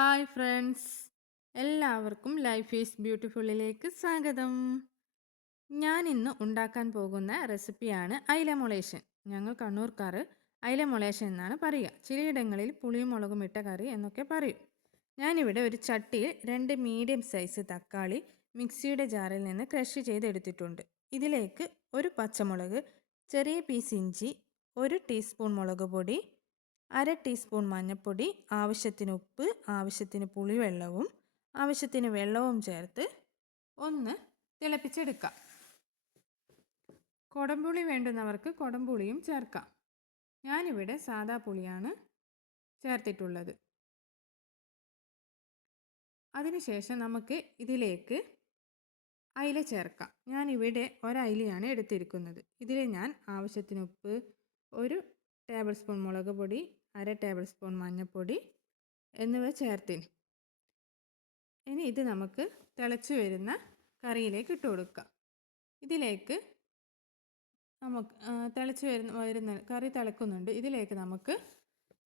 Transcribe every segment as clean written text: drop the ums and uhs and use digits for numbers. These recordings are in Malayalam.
ഹായ് ഫ്രണ്ട്സ്, എല്ലാവർക്കും ലൈഫ് ഈസ് ബ്യൂട്ടിഫുള്ളിലേക്ക് സ്വാഗതം. ഞാൻ ഇന്ന് ഉണ്ടാക്കാൻ പോകുന്ന റെസിപ്പിയാണ് അയില മുളേഷൻ. ഞങ്ങൾ കണ്ണൂർക്കാർ അയില മുളേഷൻ എന്നാണ് പറയുക. ചിലയിടങ്ങളിൽ പുളിയും മുളകും ഇട്ട കറി എന്നൊക്കെ പറയും. ഞാനിവിടെ ഒരു ചട്ടിയിൽ 2 മീഡിയം സൈസ് തക്കാളി മിക്സിയുടെ ജാറിൽ നിന്ന് ക്രഷ് ചെയ്തെടുത്തിട്ടുണ്ട്. ഇതിലേക്ക് ഒരു പച്ചമുളക്, ചെറിയ പീസ് ഇഞ്ചി, 1 ടീസ്പൂൺ മുളക് പൊടി, 1/2 ടീസ്പൂൺ മഞ്ഞൾപ്പൊടി, ആവശ്യത്തിന് ഉപ്പ്, ആവശ്യത്തിന് പുളിവെള്ളവും ആവശ്യത്തിന് വെള്ളവും ചേർത്ത് ഒന്ന് തിളപ്പിച്ചെടുക്കാം. കുടംപുളി വേണ്ടുന്നവർക്ക് കുടംപുളിയും ചേർക്കാം. ഞാനിവിടെ സാദാ പുളിയാണ് ചേർത്തിട്ടുള്ളത്. അതിനുശേഷം നമുക്ക് ഇതിലേക്ക് അയില ചേർക്കാം. ഞാനിവിടെ ഒരയിലയാണ് എടുത്തിരിക്കുന്നത്. ഇതിൽ ഞാൻ ആവശ്യത്തിന് ഉപ്പ്, 1 ടേബിൾ സ്പൂൺ മുളക് പൊടി, 1/2 ടേബിൾ സ്പൂൺ മഞ്ഞൾപ്പൊടി എന്നിവ ചേർത്തിന്. ഇനി ഇത് നമുക്ക് തിളച്ച് വരുന്ന കറിയിലേക്ക് ഇട്ട് കൊടുക്കാം. ഇതിലേക്ക് നമുക്ക് തിളച്ച് വരുന്ന കറി തിളക്കുന്നുണ്ട്. ഇതിലേക്ക് നമുക്ക്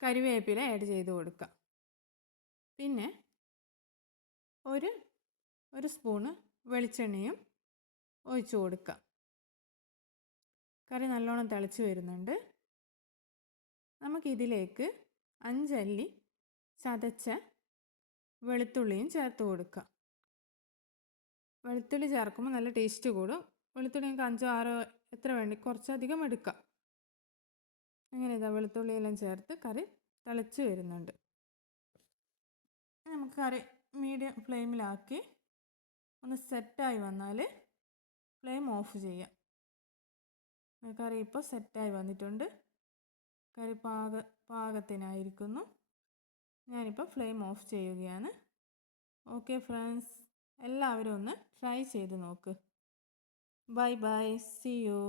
കറിവേപ്പില ആഡ് ചെയ്ത് കൊടുക്കാം. പിന്നെ ഒരു സ്പൂണ് വെളിച്ചെണ്ണയും ഒഴിച്ചു കൊടുക്കാം. കറി നല്ലോണം തിളച്ച് വരുന്നുണ്ട്. നമുക്കിതിലേക്ക് 5 അല്ലി ചതച്ച വെളുത്തുള്ളിയും ചേർത്ത് കൊടുക്കാം. വെളുത്തുള്ളി ചേർക്കുമ്പോൾ നല്ല ടേസ്റ്റ് കൂടും. വെളുത്തുള്ളി നിങ്ങൾക്ക് 5 6 എത്ര വേണ്ടി കുറച്ചധികം എടുക്കാം. അങ്ങനെ ഇതാ വെളുത്തുള്ളിയെല്ലാം ചേർത്ത് കറി തിളച്ച് വരുന്നുണ്ട്. നമുക്ക് കറി മീഡിയം ഫ്ലെയിമിലാക്കി ഒന്ന് സെറ്റായി വന്നാൽ ഫ്ലെയിം ഓഫ് ചെയ്യാം. കറി ഇപ്പോൾ സെറ്റായി വന്നിട്ടുണ്ട്. കറി പാകത്തിനായിരിക്കുന്നു. ഞാനിപ്പോൾ ഫ്ലെയിം ഓഫ് ചെയ്യുകയാണ്. ഓക്കെ ഫ്രണ്ട്സ്, എല്ലാവരും ഒന്ന് ട്രൈ ചെയ്ത് നോക്ക്. Bye bye, see U.